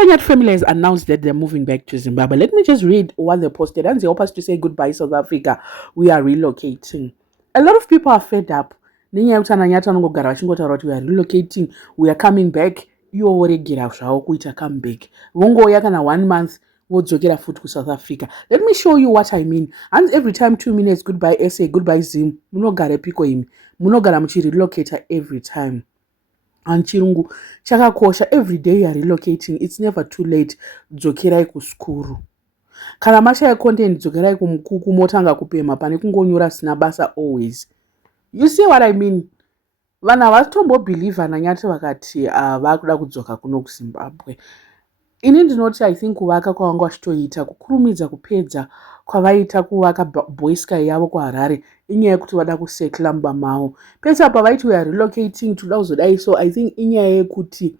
Panyat family has announced that they're moving back to Zimbabwe. Let me just read what they posted. And they help us to say goodbye, South Africa. We are relocating. A lot of people are fed up. We are relocating. We are coming back. You already get out. Come back. Wongo yakana 1 month. Wodzokera food to South Africa. Let me show you what I mean. And every time 2 minutes, goodbye SA, goodbye Zim. Munogara piko him. Munogara mchi relocator every time. And chirungu chakakosha, every day you are relocating. It's never too late. Dzokerai kuskuru. Kana mashaya content dzokerai kumotanga kupema pane kungonyura sina basa always. You see what I mean? Vana vatombo believe ananyati vakati vakuda kudzoka kuno kuZimbabwe. Ini ndinoti I think kuvaka kwavanga vachitoita kukurumidza kupedza kwavaita kuvaka boy sky yavo kuHarare inyaya yekuti vada kusetla mumba mavo. Pesa pavaiti we are relocating toda kuzodai, so I think inyaya yekuti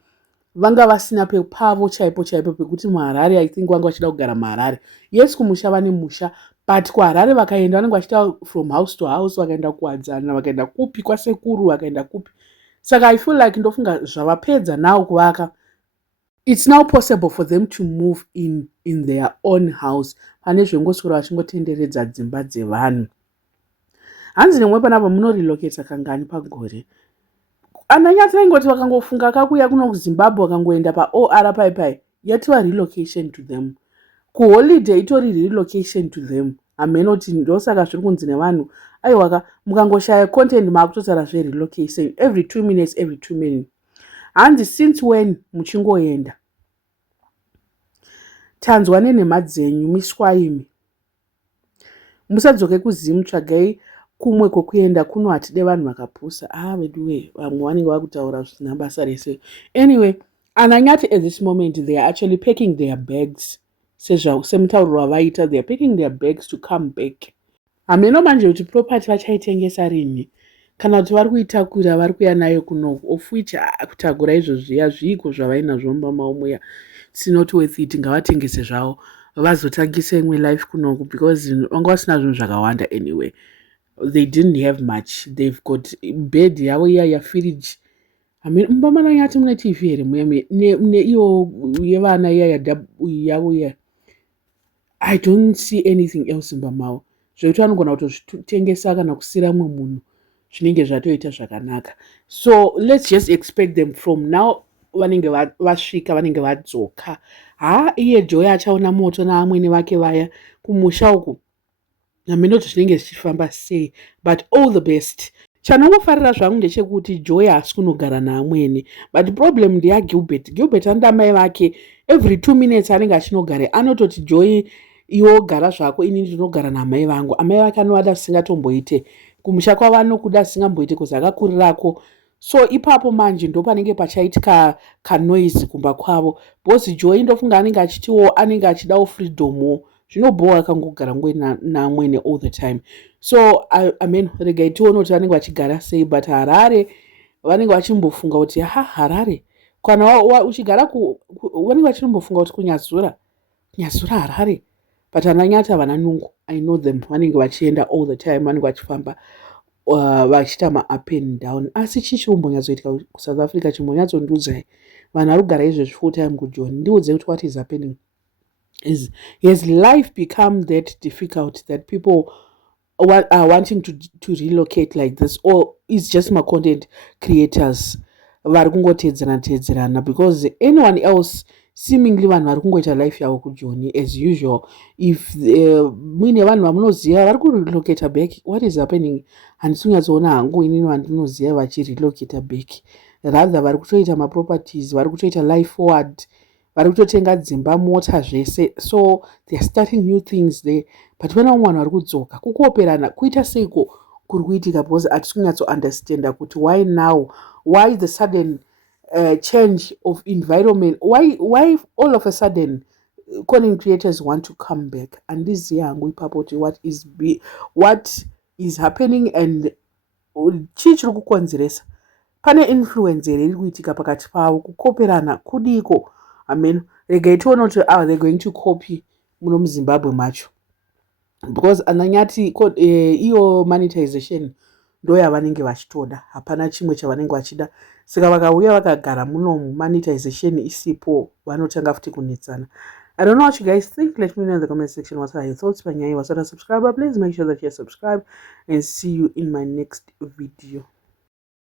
vanga vasina pavo chaipo pekuti muHarare I think vanga vachida kugara muHarare. Yes, kumusha vane musha, but kuHarare vakaenda vanenge vachiita from house to house, vakaenda kuwadzana, vakaenda kupi kwasekuru, vakaenda kupi. Saka I feel like ndofunga zvavapedza now kuvaka. It's now possible for them to move in their own house. Pane zvengoswera vachingotenderedza dzimba dzevanhu. Hanzi nemwe panapa munorelocate kangani pagore. Ananyati vaingoti vakangofunga kakuya kuno kuZimbabwe vakangoenda paOR pai yativa relocation to them. Kuholiday itori relocation to them. Amenoti ndosaka zviri kunzi nevanhu aiwaka mukangoshaya content maakutotaura zverelocation every 2 minutes. Hanzi since when muchingoenda tanzwa nenhema dzenyu miswaimi musadzoke kuZimu, tsvagai kumwe kwokuenda kuno hatide vanhu vakapusa. Veduwe vamwe vanenge vakutaura zvisina basa rese. Anyway, ananyati at this moment they are actually packing their bags. Semutauro wavaita, they are packing their bags to come back. Hameno manje kuti property vachaitengesa rini kana kuti vari kuitakura vari kuya nayo kuno, of which kutagura izvozviya zviko zvavainazvo mumba mavo muya. It's not worth it. Ngavatengese zvavo vazotangisa imwe life kunoku because vanga vasina zvinhu zvakawanda anyway. They didn't have much. They've got bed yavo iya fridge. Mumba mananyati mune TV here muya neiyo yevana iya yavo iya. I don't see anything else mumba mavo. Zvekuti vanogona kutozvitengesa kana kusira mumwe munhu zvinenge zvatoita zvakanaka. So let's just expect them from now. Vanenge vasvika vanenge vadzoka. Iye Joy achaona moto naamwene vake vaya kumusha uku. Naminoti zvinenge zvichifamba sei, but all the best. Chanongofarira zvangu ndechekuti Joy haasi kunogara naamwene, but problem ndeyaGilbert anoda mai vake every 2 minutes anenge achinogara. Anototi Joy iwo gara zvako, ini ndinogara namai vangu. Amai vake anovada zvisingatomboite, kumusha kwavo anokuda zvisingamboite kuzi akakurirako. So ipapo manje ndo panenge pachaitika kanoise kumba kwavo because Joy ndofunga anenge achitiwo anenge achidawo freedomo. Zvinobhoa akangogara ngwe naamwene all the time. So I mean regai tione kuti vanenge vachigara sei, but Harare vanenge vachimbofunga kuti Harare kana uchigara vanenge vachimbofunga kuti kunyazura Harare, but ananyata vana nungu I know them vanenge vachienda all the time, vanenge vachifamba vachiita ma-up and down. Asi chichimbonyatsoitika kuSouth Africa chimbonyatsondiudzai vanhu vari kugara izvezvi full time kuJoni. Ndiudze kuti what is happening has life become that difficult that people are wanting to relocate like this, or it's just my content creators vari kungotedzerana because anyone else seemingly vanhu vari kungoita life yavo kuJoni as usual. If muine vanhu vamunoziva vari kurelocate back, what is happening? Handisi kunyatsoona hangu inini vandinoziva vachirelocate back. Rather vari kutoita maproperties, vari kutoita life forward, vari kutotenga dzimba, mota zvese. So they are starting new things there. But vana vamwe vanhu vari kudzoka kukoperana kuita seiko kuri kuitika because hatisi kunyatsounderstanda kuti why now, why the sudden change of environment, why all of a sudden content creators want to come back. And this year ipapo what is happening and chii chiri kukonzeresa. Pane influence iri kuitika pakati pavo, kukoperana kudiko. I mean regai tione kuti they're going to copy muno muZimbabwe macho because ananyati iyo monetization ndo yavanenge vachitoda, hapana chimwe chavanenge vachida. saka vakauya vakagara munomu monetization isipo vanotanga futi kunetsana. I don't know what you guys think. Let me know in the comment section what are your thoughts. Panyai wasana subscriber, please make sure that you're subscribed and see you in my next video.